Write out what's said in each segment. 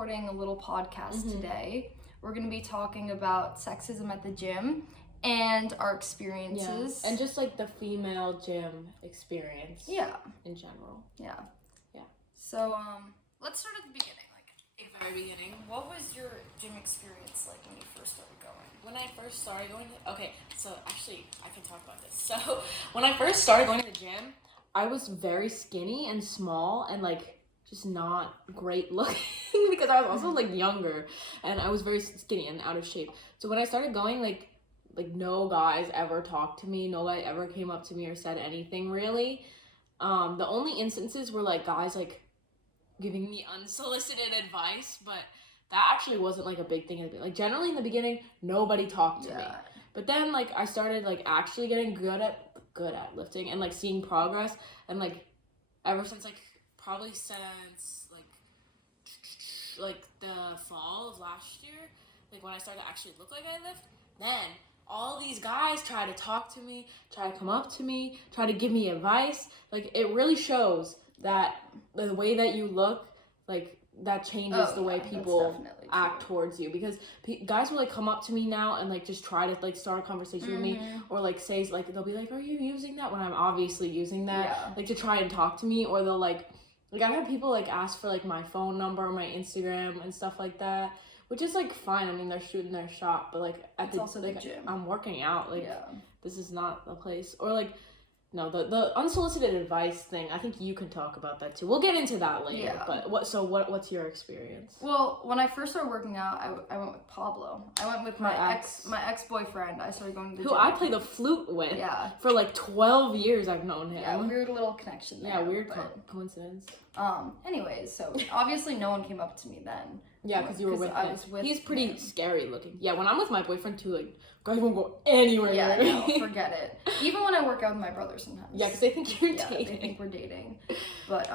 recording a little podcast today. We're going to be talking about sexism at the gym and our experiences. And just like the female gym experience. Yeah. In general. Yeah. Yeah. So, let's start at the beginning, very beginning. What was your gym experience like when you first started going? When I first started going to, okay, so actually I can talk about this. So when I first started going to the gym, I was very skinny and small and like just not great looking because I was also like younger and I was very skinny and out of shape. So when I started going, like no guys ever talked to me, no guy ever came up to me or said anything really. The only instances were like guys like giving me unsolicited advice, but that actually wasn't like a big thing. Like generally in the beginning, nobody talked to me. But then like I started like actually getting good at lifting and like seeing progress, and like ever since like probably since like the fall of last year, like when I started to actually look like I lift, then all these guys try to talk to me, try to come up to me, try to give me advice. Like it really shows that the way that you look, like that changes the way people act towards you, because guys will like come up to me now and like just try to like start a conversation with me, or like say like they'll be like, are you using that, when I'm obviously using that, like to try and talk to me, or they'll like I've had people like ask for like my phone number, my Instagram and stuff like that, which is like fine. I mean, they're shooting their shot, but like at the gym, I'm working out, like this is not the place. Or like no, the unsolicited advice thing, I think you can talk about that too. We'll get into that later. Yeah. But what's your experience? Well, when I first started working out, I went with Pablo. I went with my ex-boyfriend. I started going to the gym. Who I play the flute with. Yeah. For like 12 years I've known him. Yeah, weird little connection there. Yeah, weird coincidence. Anyways, so obviously no one came up to me then. Yeah, because you were with him. He's pretty scary looking. Yeah, when I'm with my boyfriend too, like, guys won't go anywhere near me. Yeah, no, forget it. Even when I work out with my brother sometimes. Yeah, because they think you're dating. They think we're dating. But,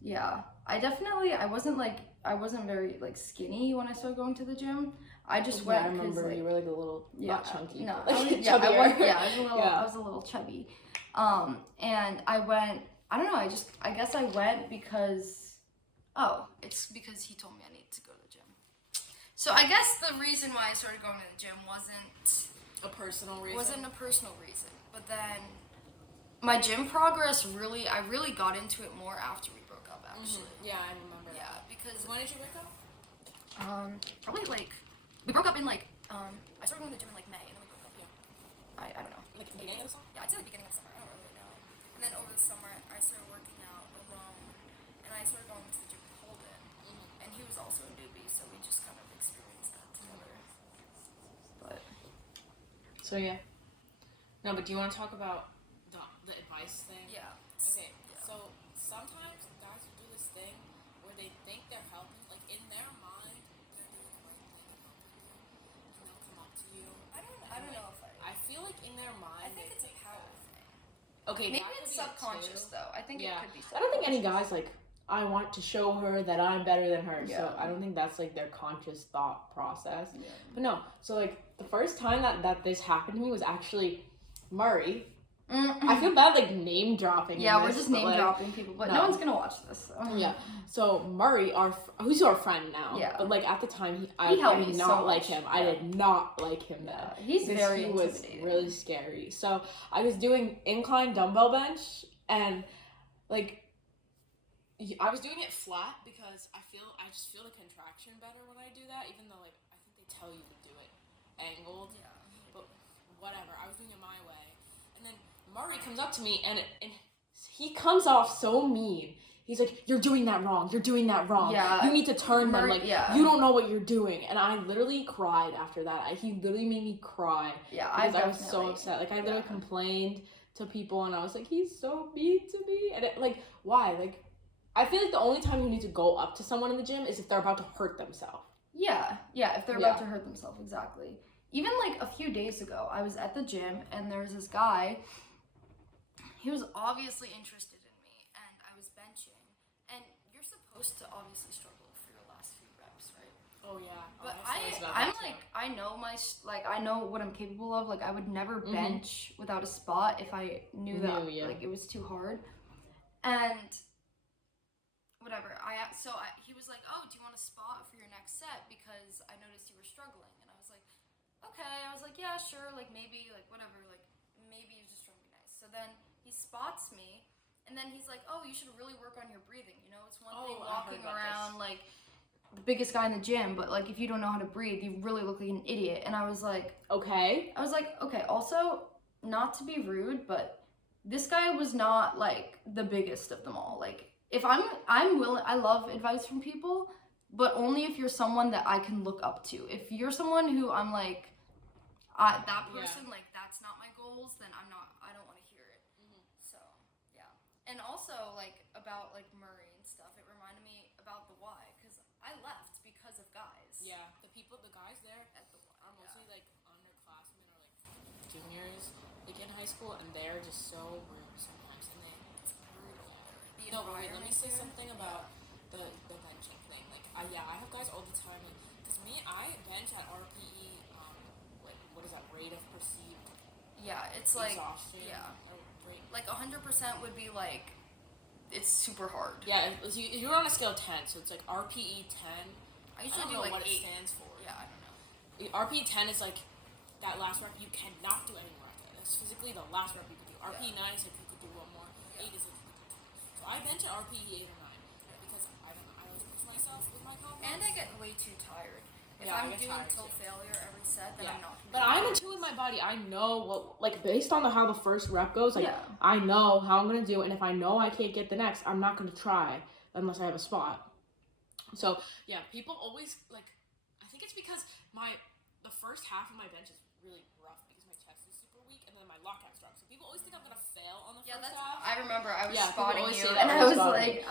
yeah. I wasn't very, like, skinny when I started going to the gym. I just went because, I remember you were, like, a little, not chunky. No, I was a little chubby. And I went, I don't know, I guess I went because... Oh, it's because he told me I need to go to the gym. So I guess the reason why I started going to the gym wasn't a personal reason. But then my gym progress I really got into it more after we broke up, actually. Yeah, I remember. Yeah, because when did you break up? Probably like we broke up in like I started going to the gym in like May, and then we broke up. Yeah. I don't know. Like the beginning of the summer? Yeah, I'd say the beginning of the summer. I don't really know. And then over the summer, I started working out alone, and I started going to the gym with Holden, and he was also a newbie, so we just kind of experienced that together. But so yeah. No, but do you want to talk about the advice thing? Yeah. Okay. Yeah. So sometimes guys will do this thing where they think they're helping, like in their mind they're doing the right thing and helping you, and they'll come up to you. I don't know if I feel like in their mind. I think it's a power thing. Okay. Maybe it's subconscious though. I think it could be subconscious. I don't think any guys like, I want to show her that I'm better than her. Yeah. So I don't think that's like their conscious thought process. Yeah. But no, so like the first time that this happened to me was actually Murray. I feel bad like name dropping. Yeah, we're just name dropping people, but no one's gonna watch this. So. Yeah. So Murray, who's our friend now? Yeah. But like at the time, I did not like him. Yeah. I did not like him then. He's very intimidating. He was really scary. So I was doing incline dumbbell bench, and like I was doing it flat because I just feel the contraction better when I do that, even though like I think they tell you to do it angled. Yeah. But whatever, I was doing it my way. And then Murray comes up to me and he comes off so mean. He's like, you're doing that wrong. Yeah. You need to turn them. Like, you don't know what you're doing. And I literally cried after that. He literally made me cry. Yeah, because I was so upset. Like, I literally complained to people and I was like, he's so mean to me. And why? Like, I feel like the only time you need to go up to someone in the gym is if they're about to hurt themselves. Yeah, if they're about to hurt themselves, exactly. Even like a few days ago, I was at the gym and there was this guy. He was obviously interested in me, and I was benching. And you're supposed to obviously struggle for your last few reps, right? Oh yeah. But I know what I'm capable of. Like I would never bench without a spot if I knew that like it was too hard. And whatever. He was like, oh, do you want a spot for your next set because I noticed you were struggling, and I was like, okay. I was like, yeah, sure, like maybe, like whatever, like maybe you're just trying to be nice. So then he spots me, and then he's like, oh, you should really work on your breathing. You know, it's one thing walking around like the biggest guy in the gym, but like if you don't know how to breathe, you really look like an idiot. And I was like, okay. Also, not to be rude, but this guy was not like the biggest of them all. Like, if I'm willing, I love advice from people, but only if you're someone that I can look up to. If you're someone who I'm like, that person, like, that's not my goals, then I don't want to hear it. So, yeah. And also, like, about, like, Murray and stuff, it reminded me about the Y, because I left because of guys. Yeah, the guys there at the Y are mostly, like, underclassmen or, like, juniors, like, in high school, and they're just so rude sometimes, and it's brutal. No, but wait, let me say something about the benching thing. Like, I have guys all the time, because I bench at RPE, what is that, rate of perceived it's exhaustion? Like 100% would be like, it's super hard. Yeah, you're on a scale of 10, so it's like RPE 10. I usually do like what 8. It stands for. Yeah, I don't know. RPE 10 is like that last rep you cannot do any more. That's physically the last rep you could do. RPE 9 is like you could do one more. 8 is like you could do 2. So I bench at RPE 8 or 9 because I don't know. I always push myself with my compounds. And I get way too tired. If I'm doing till failure every set, then I'm not. But I'm in tune with my body. I know what, like, based on how the first rep goes, like, I know how I'm gonna do it, and if I know I can't get the next, I'm not gonna try unless I have a spot. So yeah, people always like. I think it's because the first half of my bench is really rough because my chest is super weak, and then my lockout strong. So people always think I'm gonna fail on the first half. I remember I was spotting you, and I was like,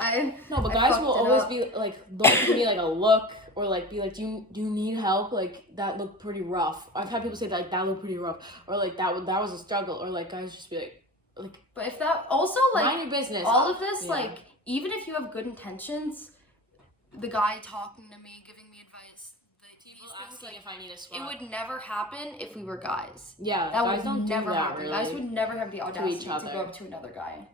no, but guys will always be like, look at me like a look, or like be like, do you need help? Like, that looked pretty rough. I've had people say that, like, that looked pretty rough, or like that was a struggle, or like guys just be like. But if that also, like, mind your business. All of this, like, even if you have good intentions, the guy talking to me, giving me advice, people asking if I need a spot. It would never happen if we were guys. Yeah, that guys would don't never do that, happen. really. Guys would never have the audacity to go up to another guy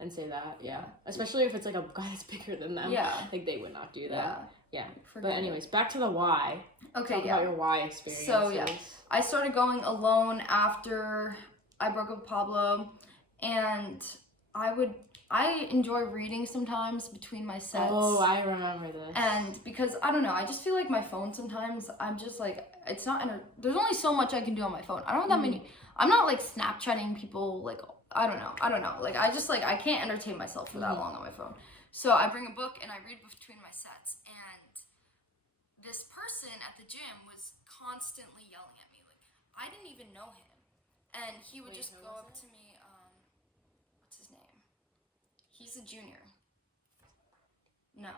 and say that. Yeah. Especially if it's like a guy that's bigger than them. Yeah. Like, they would not do that. Yeah. But anyways, back to the why. Okay, Talk about your why experience. So, I started going alone after I broke up with Pablo, and I enjoy reading sometimes between my sets. Oh, I remember this. And because, I don't know, I just feel like my phone sometimes, I'm just like, it's not, there's only so much I can do on my phone. I don't have that many, I'm not like Snapchatting people, like, I don't know. Like, I just like, I can't entertain myself for that long on my phone. So I bring a book and I read between my sets. And this person at the gym was constantly yelling at me. Like, I didn't even know him. And he would just go up to me, what's his name? He's a junior. No.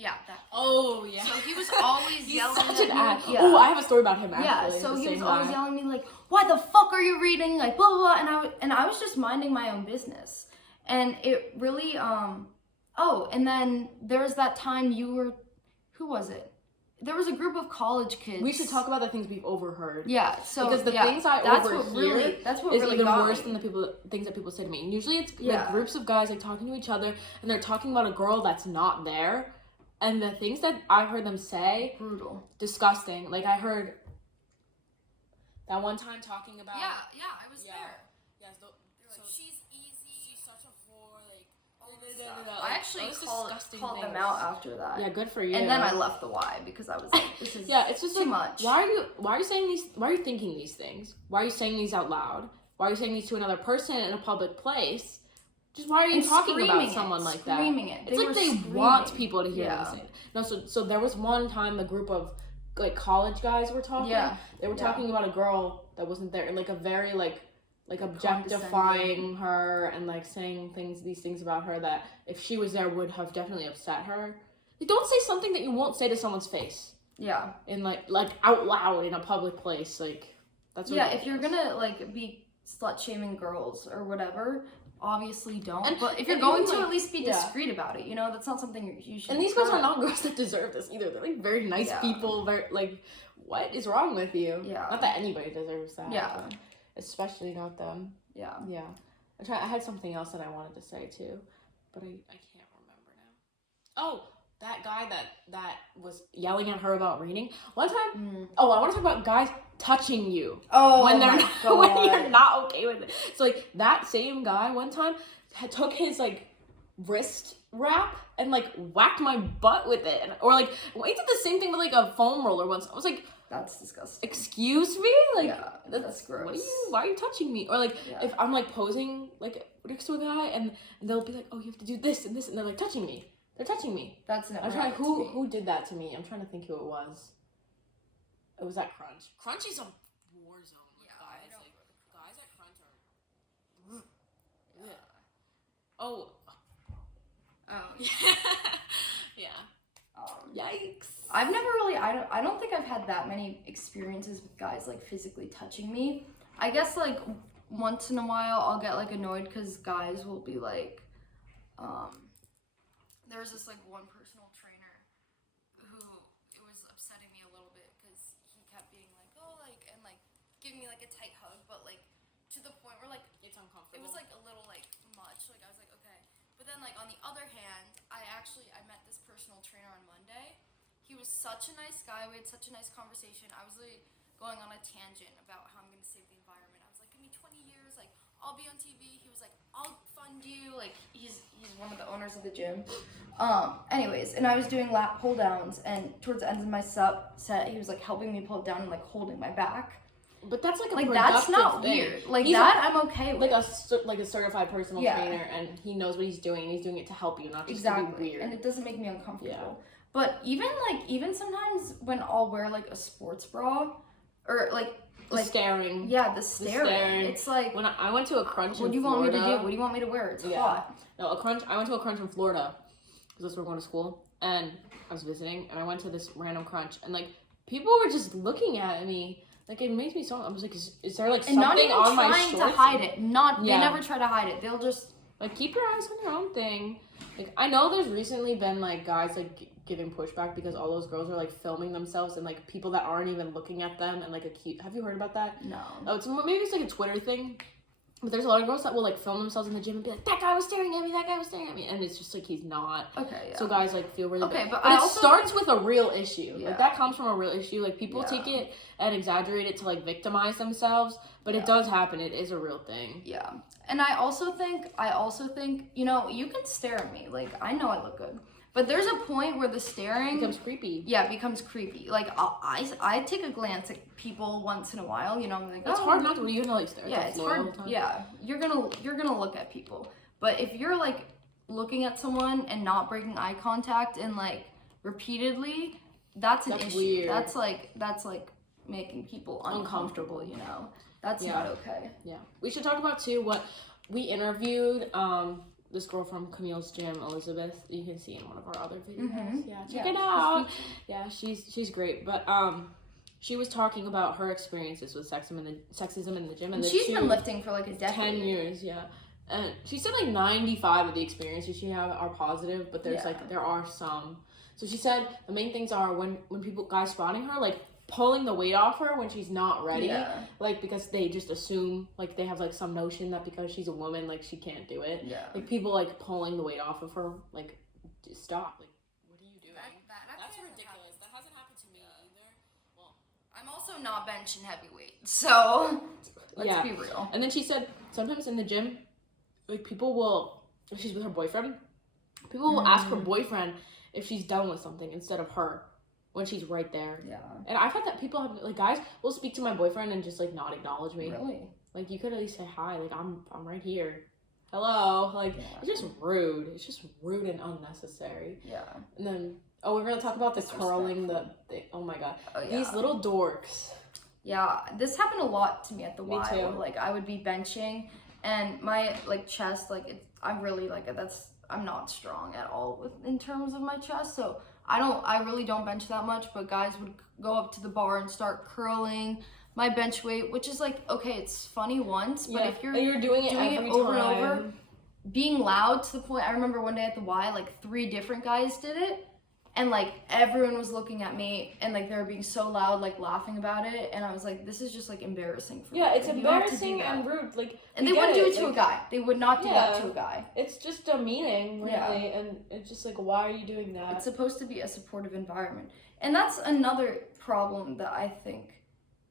That. Oh, yeah. So he was always yelling such at an me. ass. Yeah. Oh, I have a story about him, actually. Yeah, so he was always yelling at me, like, why the fuck are you reading? Like, blah, blah, blah. And I was just minding my own business. And it really, and then there was that time who was it? There was a group of college kids. We should talk about the things we've overheard. Yeah, so because the things I overhear that's what is really even got worse me. than the things that people say to me. And usually it's like groups of guys like talking to each other, and they're talking about a girl that's not there, and the things that I heard them say, brutal, disgusting. Like, I heard that one time talking about. Yeah, I was there. Yeah, so she's easy. She's such a whore. Like, I actually called them out after that. Yeah, good for you. And then I left the Y because I was like, this is it's just too much. Why are you saying these? Why are you thinking these things? Why are you saying these out loud? Why are you saying these to another person in a public place? Just why are you talking about someone like that? It's like they want people to hear this. No, so there was one time a group of like college guys were talking. Yeah. They were talking about a girl that wasn't there, and like a very like objectifying her and like saying these things about her that if she was there would have definitely upset her. Like, don't say something that you won't say to someone's face. Yeah. And like out loud in a public place. Like, that's what if you're gonna like be slut shaming girls or whatever, obviously don't. But if you're going to, at least be discreet about it. You know, that's not something you should. And these girls are not girls that deserve this either. They're like very nice people. Very like, what is wrong with you? Yeah. Not that anybody deserves that. Yeah. But especially not them. Yeah. Yeah. I had something else that I wanted to say too. but I can't remember now. Oh, that guy that was yelling at her about reading. One time, I want to talk about guys touching you. Oh, when they're my God. when you're not okay with it. So like that same guy one time took his like wrist wrap and like whacked my butt with it, or like he did the same thing with like a foam roller once. I was like, that's disgusting. Excuse me? Like, yeah, that's gross. Why are you touching me? Or like, if I'm like posing like next to a guy and they'll be like, oh, you have to do this and this, and they're like touching me. They're touching me. That's never. I'm trying. Who did that to me? I'm trying to think who it was. It was at Crunch. Crunch is a war zone with guys. Like guys at Crunch are. Yeah. Oh. Yeah. Yikes. I've never really. I don't think I've had that many experiences with guys like physically touching me. I guess like once in a while I'll get like annoyed because guys will be like, there was this like one personal trainer who it was upsetting me a little bit because he kept being like, oh, like, and like giving me like a tight hug, but like to the point where like it's uncomfortable. It was like a little like much. Like I was like, okay. But then like on the other hand, I met this personal trainer on Monday. He was such a nice guy. We had such a nice conversation. I was like going on a tangent about how I'm gonna save the environment. I was like, give me 20 years, like I'll be on TV. He was like, I'll fund you. Like he's one of the owners of the gym. Anyways, and I was doing lat pull downs, and towards the end of my set, he was like helping me pull it down and like holding my back. But that's like a like that's not thing. Weird. Like he's I'm okay with. Like a certified personal trainer, and he knows what he's doing. And he's doing it to help you, not just to be weird. And it doesn't make me uncomfortable. Yeah. But even sometimes when I'll wear like a sports bra, or like staring. Yeah, the staring. It's like when I went to a Crunch. What do you want me to do? What do you want me to wear? It's hot. No, a Crunch. I went to a Crunch in Florida because that's where we're going to school, and I was visiting, and I went to this random Crunch, and like people were just looking at me. Like it makes me so. I was like, is there like something on my shorts? And not even trying to hide it. They never try to hide it. They'll just like keep your eyes on your own thing. Like I know there's recently been like guys like giving pushback because all those girls are like filming themselves and like people that aren't even looking at them and like have you heard about that? No. Oh, maybe it's like a Twitter thing. But there's a lot of girls that will like film themselves in the gym and be like, that guy was staring at me, and it's just like he's not. Okay, yeah. So guys like feel really bad. But it starts with a real issue. Yeah. Like that comes from a real issue. Like people take it and exaggerate it to like victimize themselves, but it does happen. It is a real thing. Yeah. And I also think, you know, you can stare at me. Like I know I look good. But there's a point where the staring becomes creepy. Yeah, it becomes creepy. Like I take a glance at people once in a while. You know, I'm like, it's hard not to. Are you gonna like stare? Yeah, it's hard. Yeah, you're gonna look at people. But if you're like looking at someone and not breaking eye contact and like repeatedly, that's an issue. Weird. That's like making people uncomfortable. You know, that's not okay. Yeah, we should talk about too what we interviewed. This girl from Camille's gym, Elizabeth, you can see in one of our other videos. Mm-hmm. Yeah, check it out. Yeah, she's great. But she was talking about her experiences with sexism in the gym, and she's been lifting for like a decade. 10 years, yeah. And she said like 95 of the experiences she had are positive, but there's there are some. So she said the main things are when guys spotting her, like pulling the weight off her when she's not ready, like because they just assume like they have like some notion that because she's a woman like she can't do it. Yeah, like people like pulling the weight off of her, like just stop. Like what are you doing? That's ridiculous. That hasn't happened to me either. Well, I'm also not benching heavy weight, so let's be real. And then she said sometimes in the gym, like people will, if she's with her boyfriend, people will ask her boyfriend if she's done with something instead of her. When she's right there. Yeah. And I've had that people have like guys will speak to my boyfriend and just like not acknowledge me. Really? Like you could at least say hi. Like I'm right here. Hello. Like it's just rude. It's just rude and unnecessary. Yeah. And then we're gonna talk about the curling oh my god. Oh, yeah. These little dorks. Yeah. This happened a lot to me at the Me Y. too. Like I would be benching and my like chest, like I'm really like I'm not strong at all in terms of my chest. So I really don't bench that much, but guys would go up to the bar and start curling my bench weight, which is like, okay, it's funny once, but if you're doing it over and over, being loud to the point, I remember one day at the Y, like 3 different guys did it, and like everyone was looking at me and like they were being so loud, like laughing about it, and I was like, this is just like embarrassing for me. Yeah, it's like, you don't have to do embarrassing that. and rude. Like, And they wouldn't do it to a guy. They would not do that to a guy. It's just demeaning, really, and it's just like, why are you doing that? It's supposed to be a supportive environment, and that's another problem that I think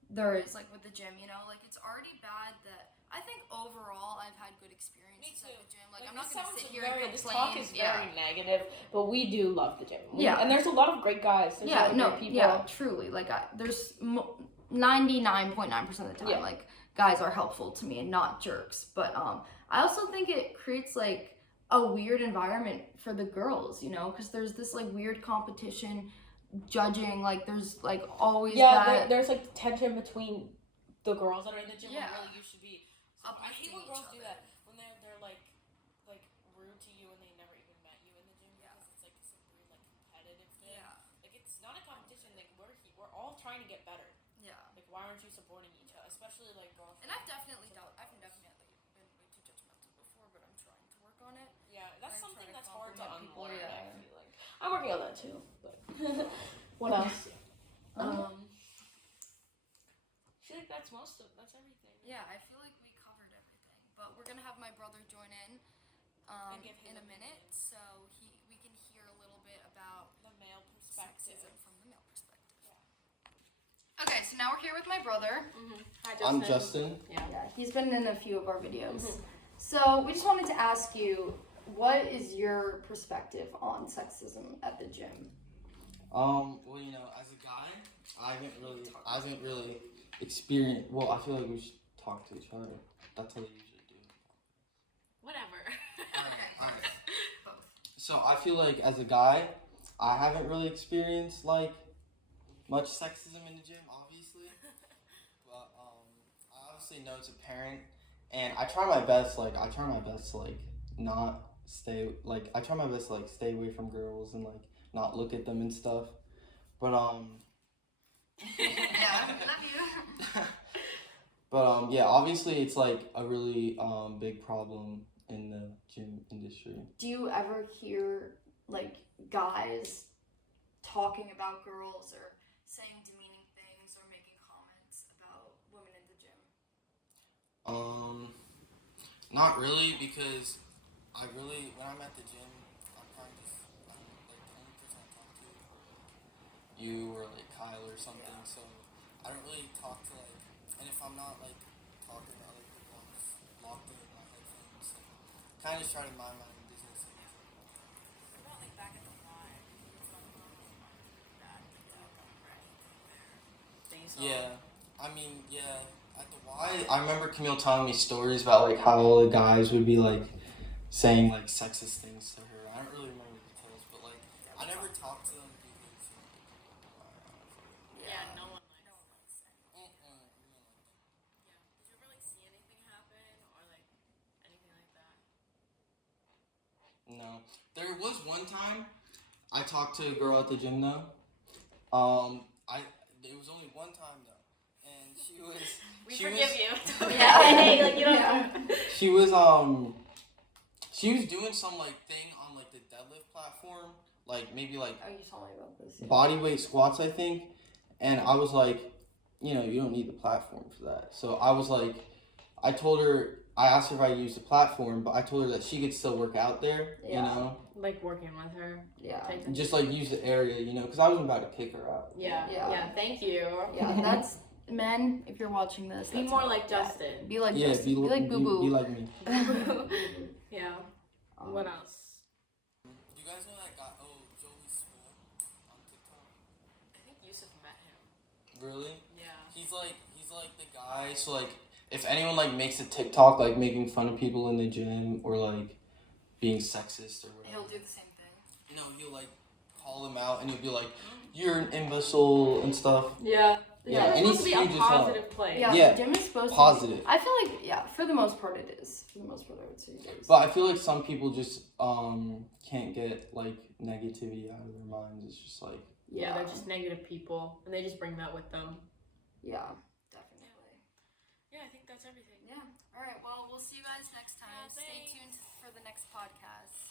there is, like with the gym. You know, like it's already bad that I think overall I've had good experiences at the gym. Like I'm not gonna sit here and complain. This talk is very negative, but we do love the gym. And there's a lot of great guys. There's great people. Yeah, truly. Like there's 99.9% of the time, like guys are helpful to me and not jerks. But I also think it creates like a weird environment for the girls, you know, because there's this like weird competition, judging. Like there's like always there's like tension between the girls that are in the gym. Yeah. Really, you should be. I hate when girls do that when they're like rude to you and they never even met you in the gym because it's like some weird like competitive thing. Yeah. Like it's not a competition. Like we're all trying to get better. Yeah. Like why aren't you supporting each other, especially like girls? And I've definitely been way too judgmental before, but I'm trying to work on it. Yeah, that's something that's hard to unlearn. I feel like I'm working on that too. But what else? I feel like that's everything. Yeah, I feel like we covered everything, but we're gonna have my brother join in in a minute, so we can hear a little bit about the male perspective. Sexism from the male perspective. Yeah. Okay, so now we're here with my brother. Hi, Justin. I'm Justin. Yeah, he's been in a few of our videos. So we just wanted to ask you, what is your perspective on sexism at the gym? Well, you know, as a guy, I haven't really experienced. Well, I feel like we should talk to each other. That's how they usually do. Whatever. Alright. So I feel like as a guy, I haven't really experienced like much sexism in the gym, obviously. But I obviously know it's apparent, and I try my best to not stay like I try my best to like stay away from girls and like not look at them and stuff. But Yeah, love you. But yeah, obviously it's like a really big problem in the gym industry. Do you ever hear like guys talking about girls or saying demeaning things or making comments about women in the gym? Not really, because when I'm at the gym, I'm like the only person I talk to, or you or like Kyle or something. So I don't really talk to and if I'm not like talking to other people, I'm just locked in my headphones and kind of just try to mind my own business. What about like back at the Y? Yeah, I mean, at the Y, I remember Camille telling me stories about like how all the guys would be like saying like sexist things to her. I don't really remember the details, but like I never talked to them because no one likes it. Yeah. Did you ever like see anything happen or like anything like that? No. There was one time I talked to a girl at the gym though. It was only one time though, and she was. We forgive you. Yeah, hey, like you know. She was doing some like thing on like the deadlift platform, like maybe like Oh, you told me about this. Yeah. body weight squats, I think, and I was like, you know, you don't need the platform for that. So I was like, I asked her if I used the platform, but I told her that she could still work out there, you know? Like working with her. Yeah. Just like use the area, you know, because I wasn't about to kick her out. Yeah. Thank you. Yeah, that's men. If you're watching this, be more like Justin. Be like Justin. Be like Boo Boo. Be like me. Yeah. What else? You guys know that guy? Oh, Joey School on TikTok. I think Yusuf met him. Really? Yeah. He's like the guy. So like, if anyone like makes a TikTok like making fun of people in the gym or like being sexist or whatever, He'll do the same thing. No, he'll like call them out and he'll be like, "You're an imbecile" and stuff. Yeah. Yeah, it's supposed to be a positive place. Yeah, the gym is supposed positive. to be. I feel like, for the most part it is. For the most part I would say it is. But I feel like some people just can't get like negativity out of their minds. It's just like they're just negative people and they just bring that with them. Yeah, definitely. Yeah, I think that's everything. Yeah. All right. Well, we'll see you guys next time. Yeah, Stay tuned for the next podcast.